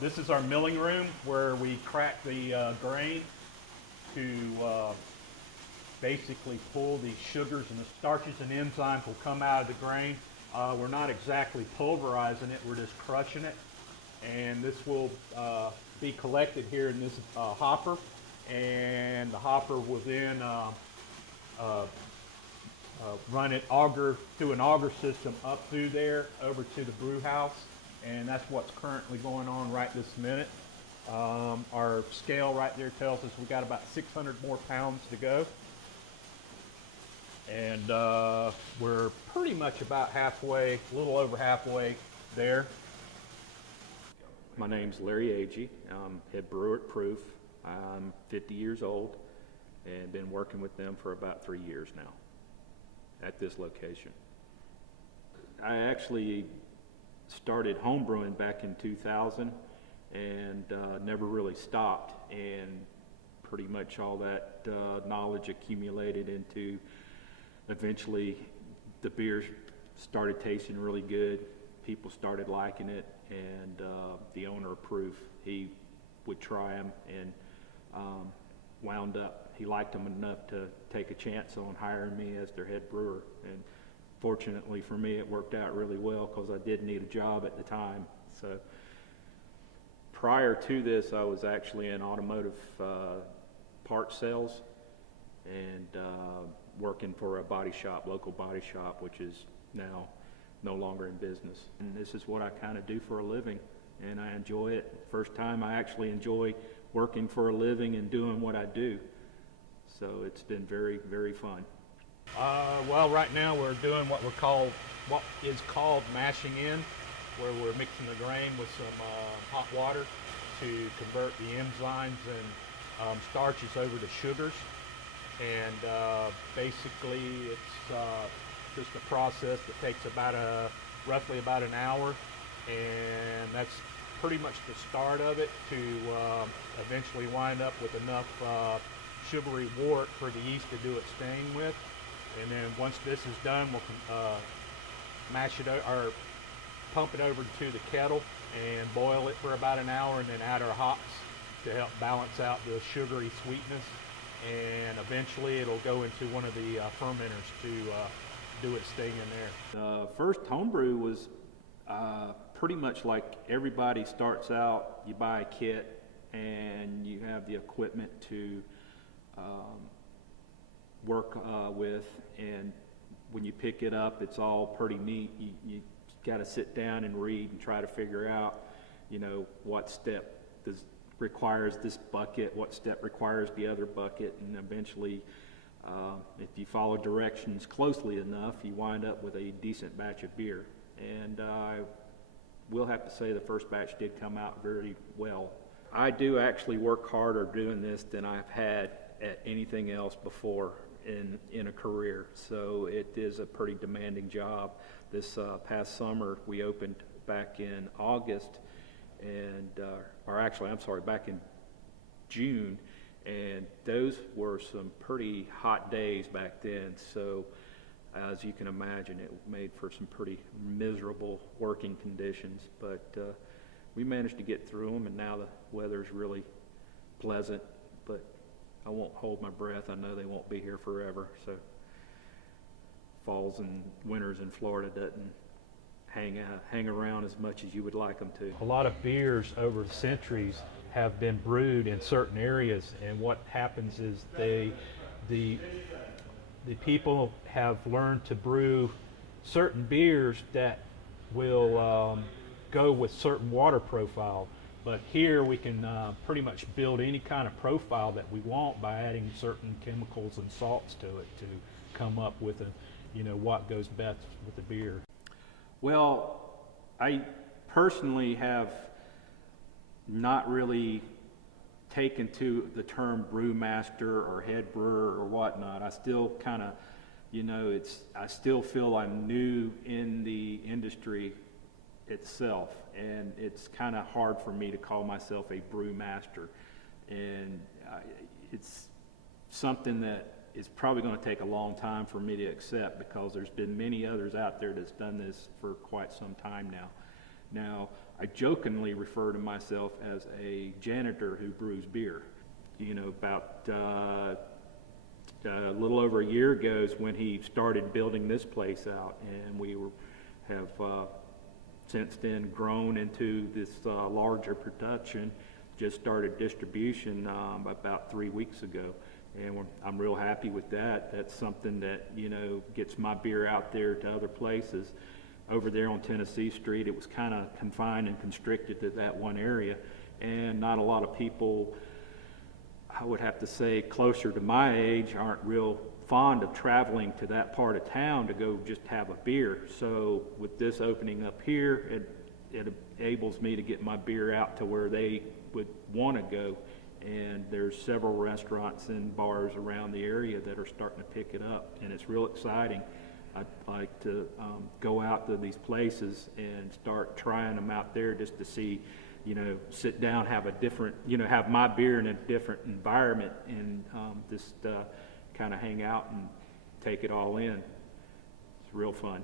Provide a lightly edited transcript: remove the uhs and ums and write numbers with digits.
This is our milling room where we crack the grain to basically pull the sugars, and the starches and enzymes will come out of the grain. We're not exactly pulverizing it, we're just crushing it. And this will be collected here in this hopper, and the hopper will then run it through an auger system up through there over to the brew house, and that's what's currently going on right this minute. Our scale right there tells us we got about 600 more pounds to go, and we're pretty much about halfway, a little over halfway there. My name's Larry Agee. I'm head brewer at Proof. I'm 50 years old and been working with them for about 3 years now at this location. I actually started homebrewing back in 2000 and never really stopped, and pretty much all that knowledge accumulated into eventually the beers started tasting really good. People started liking it, and the owner of Proof, he would try them and wound up, he liked them enough to take a chance on hiring me as their head brewer. And fortunately for me, it worked out really well because I did need a job at the time. So prior to this, I was actually in automotive part sales and working for a body shop, local body shop, which is now no longer in business. And this is what I kind of do for a living, and I enjoy it. First time I actually enjoy working for a living and doing what I do. So it's been very, very fun. Well, right now we're doing what is called mashing in, where we're mixing the grain with some hot water to convert the enzymes and starches over to sugars. And basically it's just a process that takes roughly about an hour, and that's pretty much the start of it to eventually wind up with enough sugary wort for the yeast to do its thing with. And then once this is done, we'll pump it over to the kettle and boil it for about an hour, and then add our hops to help balance out the sugary sweetness. And eventually it'll go into one of the fermenters to do its thing in there. First homebrew was pretty much like everybody starts out. You buy a kit and you have the equipment to work with, and when you pick it up, it's all pretty neat. You got to sit down and read and try to figure out, what step requires this bucket, what step requires the other bucket, and eventually if you follow directions closely enough, you wind up with a decent batch of beer. And I will have to say the first batch did come out very well. I do actually work harder doing this than I've had at anything else before in a career, so it is a pretty demanding job. This past summer we opened back in August, and back in June, and those were some pretty hot days back then. So as you can imagine, it made for some pretty miserable working conditions, but we managed to get through them, and now the weather's really pleasant, but I won't hold my breath. I know they won't be here forever, so falls and winters in Florida doesn't hang around as much as you would like them to. A lot of beers over the centuries have been brewed in certain areas, and what happens is the people have learned to brew certain beers that will go with certain water profile. But here we can pretty much build any kind of profile that we want by adding certain chemicals and salts to it to come up with what goes best with the beer. Well, I personally have not really taken to the term brewmaster or head brewer or whatnot. I still kind of, I still feel I'm new in the industry itself, and it's kind of hard for me to call myself a brewmaster. And it's something that is probably going to take a long time for me to accept, because there's been many others out there that's done this for quite some time now. Now, I jokingly refer to myself as a janitor who brews beer. You know, about a little over a year ago is when he started building this place out, and have since then grown into this larger production. Just started distribution about 3 weeks ago, and I'm real happy with that. That's something that, you know, gets my beer out there to other places. Over there on Tennessee Street, it was kind of confined and constricted to that one area, and not a lot of people, I would have to say closer to my age, aren't real fond of traveling to that part of town to go just have a beer. So with this opening up here, it enables me to get my beer out to where they would want to go. And there's several restaurants and bars around the area that are starting to pick it up, and it's real exciting. I'd like to go out to these places and start trying them out there just to see, you know, sit down, have a different, you know, have my beer in a different environment, and just kind of hang out and take it all in. It's real fun.